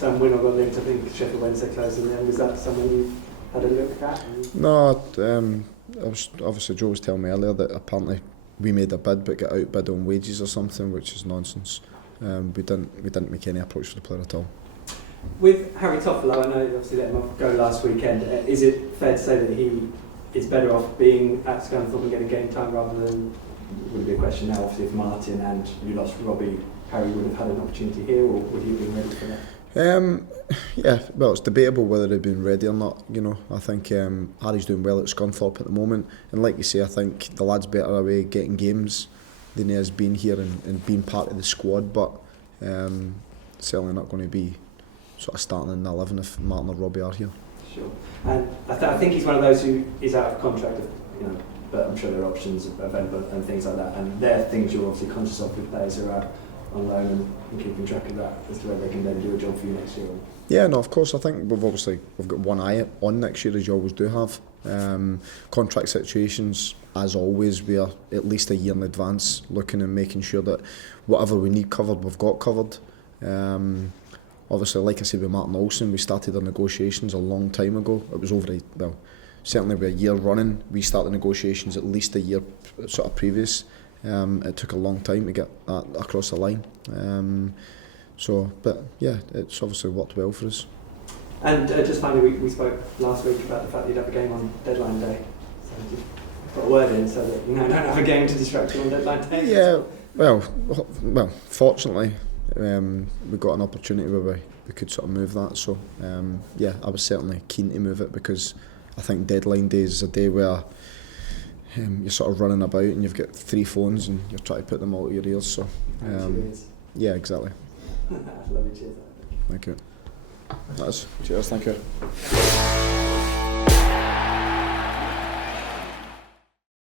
Sam Winnall got linked, I think Sheffield Wednesday closed in the end. Was that someone you had a look at? No, obviously Joe was telling me earlier that apparently we made a bid but got outbid on wages or something, which is nonsense. We didn't make any approach for the player at all. With Harry Toffolo, I know you obviously let him off go last weekend. Is it fair to say that he is better off being at Scunthorpe and getting game time rather than, would it be a question now, obviously if Martin and you lost Robbie, Harry would have had an opportunity here, or would he have been ready for that? Yeah, well, it's debatable whether they've been ready or not. You know, I think Harry's doing well at Scunthorpe at the moment, and like you say, I think the lad's better away getting games than he has been here and being part of the squad. But certainly not going to be sort of starting in the 11 if Martin or Robbie are here. Sure, and I think he's one of those who is out of contract, you know, but I'm sure there are options available and things like that, and they're things you're obviously conscious of with players who are out on loan and keeping track of that as to whether they can then do a job for you next year. Yeah, no, of course. I think we've got one eye on next year, as you always do have. Contract situations, as always, we are at least a year in advance looking and making sure that whatever we need covered, we've got covered. Obviously, like I said with Martin Olsen, we started our negotiations a long time ago. It was certainly with a year running. We started negotiations at least a year sort of previous. It took a long time to get that across the line. But yeah, it's obviously worked well for us. And just finally, we spoke last week about the fact that you'd have a game on deadline day. So just put a word in so that you don't have a game to distract you on deadline day. Yeah, well, fortunately, we got an opportunity where we could sort of move that. So yeah, I was certainly keen to move it because I think deadline day is a day where you're sort of running about and you've got 3 phones and you're trying to put them all to your ears. So yeah, exactly. Lovely, cheers. Thank you. Cheers, thank you.